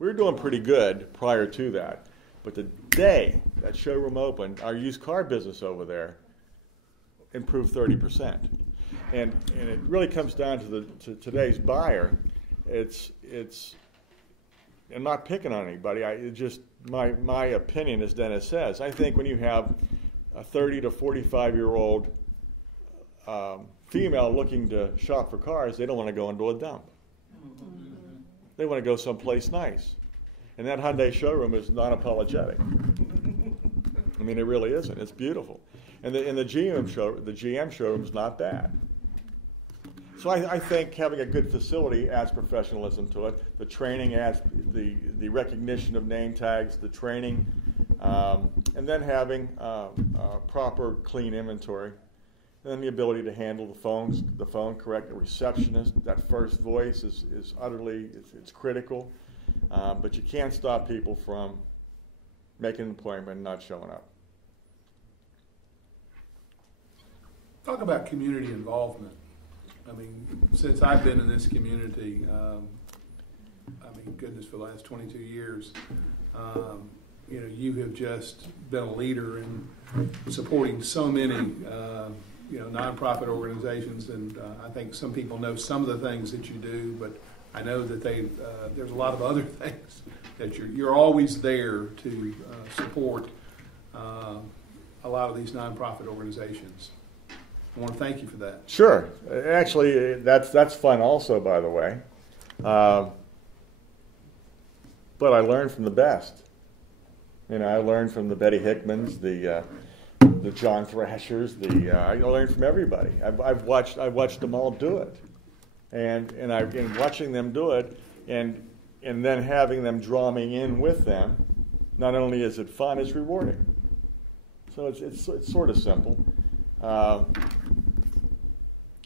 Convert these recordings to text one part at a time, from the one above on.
We were doing pretty good prior to that. But the day that showroom opened, our used car business over there improved 30%. And it really comes down to today's buyer. I'm not picking on anybody. My opinion, as Dennis says, I think when you have a 30 to 45-year-old female looking to shop for cars, they don't want to go into a dump. They want to go someplace nice. And that Hyundai showroom is not apologetic. I mean, it really isn't. It's beautiful. And the GM showroom is not bad. So I think having a good facility adds professionalism to it. The training adds the recognition of name tags, the training, and then having proper, clean inventory. And then the ability to handle the phone correctly. The receptionist, that first voice is utterly, it's critical. But you can't stop people from making an appointment and not showing up. Talk about community involvement. I mean, since I've been in this community, goodness, for the last 22 years, you have just been a leader in supporting so many, nonprofit organizations, and I think some people know some of the things that you do, but I know that there's a lot of other things that you're always there to support a lot of these nonprofit organizations. I want to thank you for that. Sure. Actually, that's fun also, by the way. But I learned from the best. I learned from the Betty Hickmans, the John Thrashers. I learned from everybody. I've watched them all do it, and I've been watching them do it, and then having them draw me in with them. Not only is it fun, it's rewarding. So it's sort of simple.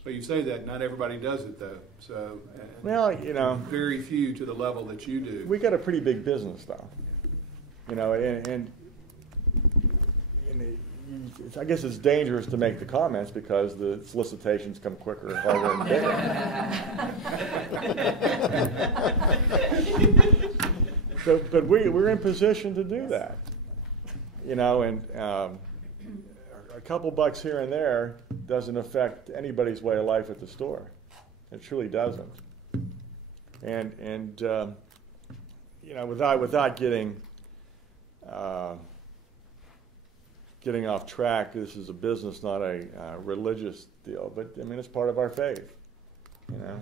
But you say that not everybody does it though. So very few to the level that you do. We got a pretty big business though. I guess it's dangerous to make the comments because the solicitations come quicker and harder and bigger. But we're in position to do that. A couple bucks here and there doesn't affect anybody's way of life at the store. It truly doesn't. And without getting off track, this is a business, not a religious deal. But it's part of our faith. What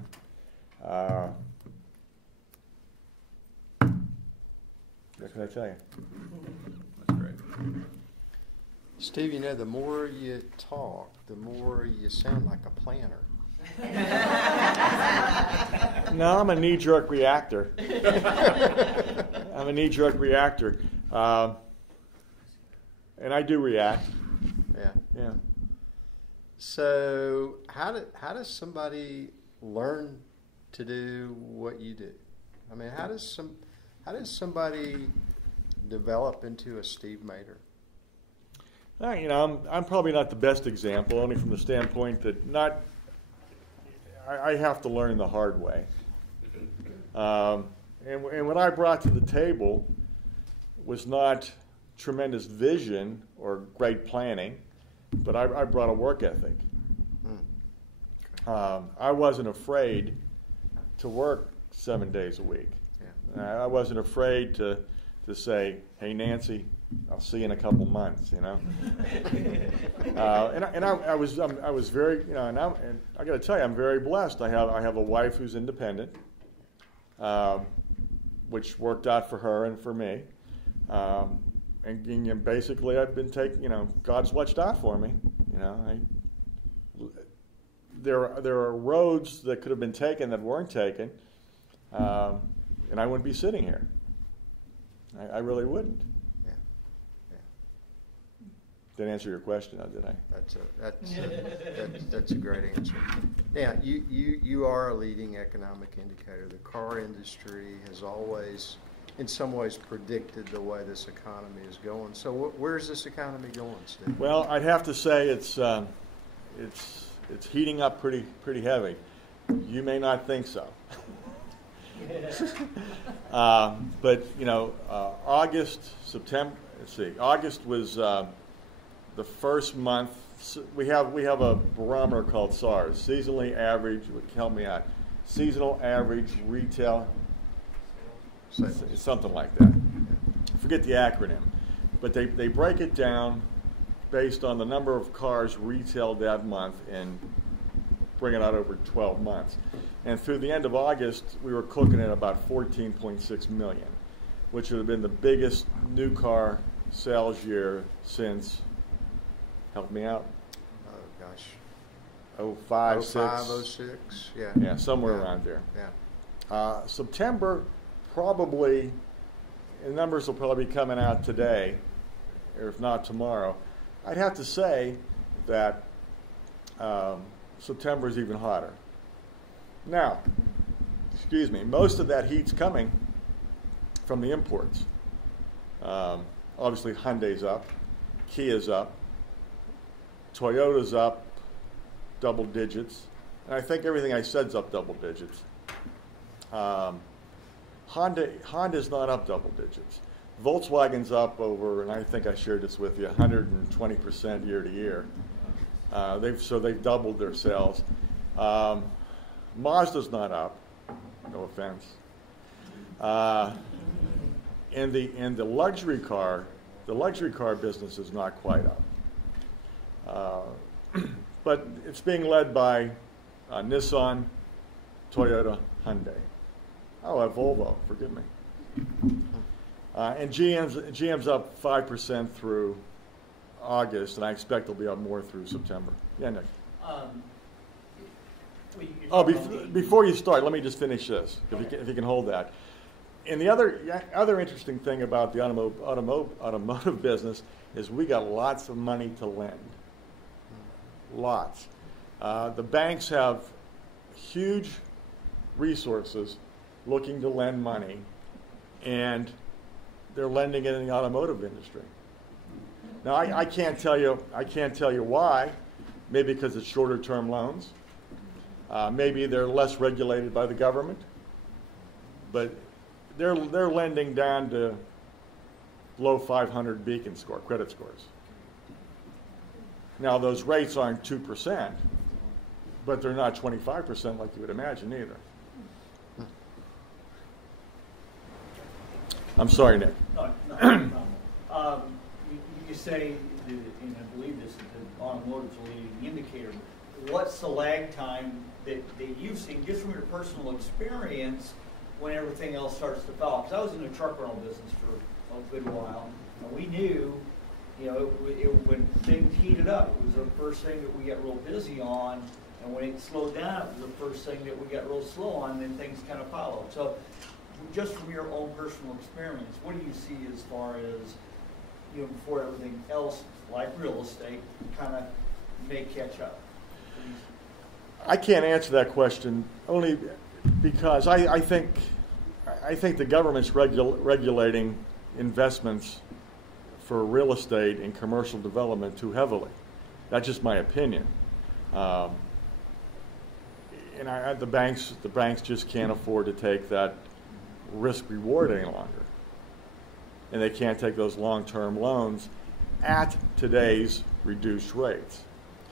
can I tell you? That's great. Steve, the more you talk, the more you sound like a planner. No, I'm a knee-jerk reactor. And I do react. Yeah. So how does somebody learn to do what you do? How does somebody develop into a Steve Mader? I'm probably not the best example, only from the standpoint that I have to learn the hard way. And what I brought to the table was not tremendous vision or great planning, but I brought a work ethic. I wasn't afraid to work 7 days a week. I wasn't afraid to say, "Hey, Nancy, I'll see you in a couple months," And I was very, and I got to tell you, I'm very blessed. I have a wife who's independent, which worked out for her and for me. And basically, I've been God's watched out for me. There are roads that could have been taken that weren't taken, and I wouldn't be sitting here. I really wouldn't. Didn't answer your question, did I? That's a great answer. Now, you are a leading economic indicator. The car industry has always, in some ways, predicted the way this economy is going. So, where's this economy going, Steve? Well, I'd have to say it's heating up pretty heavy. You may not think so. But August, September. Let's see. August was the first month. We have a barometer called SARS, seasonally average. Help me out. Seasonal average retail. Sales. Something like that. Forget the acronym, but they break it down based on the number of cars retailed that month and bring it out over 12 months. And through the end of August, we were cooking at about 14.6 million, which would have been the biggest new car sales year since, help me out, Oh, gosh. 05, 05, 06. 06, yeah. Yeah, somewhere Yeah. around there. Yeah. September, probably, the numbers will probably be coming out today, or if not tomorrow. I'd have to say that September is even hotter. Now, excuse me, most of that heat's coming from the imports. Obviously, Hyundai's up, Kia's up, Toyota's up double digits, and I think everything I said's up double digits. Honda's not up double digits. Volkswagen's up over, and I think I shared this with you, 120% year to year. They've doubled their sales. Mazda's not up, no offense. And the luxury car business is not quite up. But it's being led by Nissan, Toyota, Hyundai. Oh, Volvo, forgive me. And GM's up 5% through August, and I expect it'll be up more through September. Yeah, Nick. Before you start, let me just finish this, if you can hold that. And the other interesting thing about the automotive business is we got lots of money to lend. Lots. The banks have huge resources looking to lend money, and they're lending it in the automotive industry. Now, I can't tell you why. Maybe because it's shorter term loans. Maybe they're less regulated by the government. But they're lending down to below 500 Beacon score, credit scores. Now, those rates aren't 2%, but they're not 25% like you would imagine either. I'm sorry, Nick. No. You say, and I believe this, that the automotive's a leading indicator. What's the lag time that you've seen, just from your personal experience, when everything else starts to fall? Because I was in the truck rental business for a good while, and we knew, when things heated up, it was the first thing that we got real busy on, and when it slowed down, it was the first thing that we got real slow on, and then things kind of followed. So, just from your own personal experience, what do you see as far as, before everything else, like real estate, kind of may catch up? I can't answer that question only because I think the government's regulating investments for real estate and commercial development too heavily. That's just my opinion. And the banks just can't afford to take that risk reward any longer. And they can't take those long-term loans at today's reduced rates.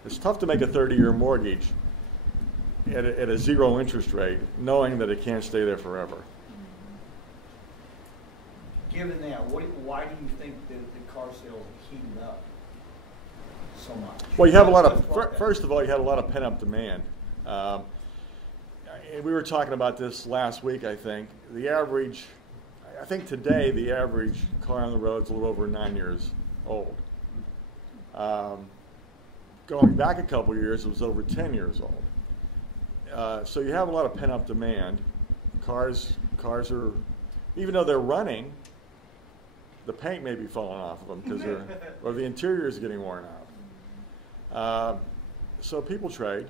It's tough to make a 30-year mortgage at a zero interest rate, knowing that it can't stay there forever. Given that, why do you think that the car sales have heated up so much? Well, you have a lot of, first of all, you had a lot of pent-up demand. We were talking about this last week, I think. I think today the average car on the road is a little over 9 years old. Going back a couple of years, it was over 10 years old. So you have a lot of pent-up demand. Cars are, even though they're running, the paint may be falling off of them or the interior is getting worn out. So people trade,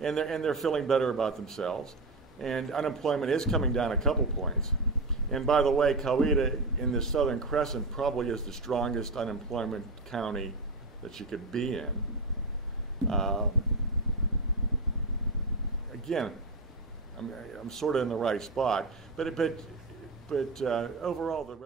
and they're feeling better about themselves. And unemployment is coming down a couple points. And by the way, Coweta in the Southern Crescent probably is the strongest unemployment county that you could be in. Again, I'm sort of in the right spot, but but overall, the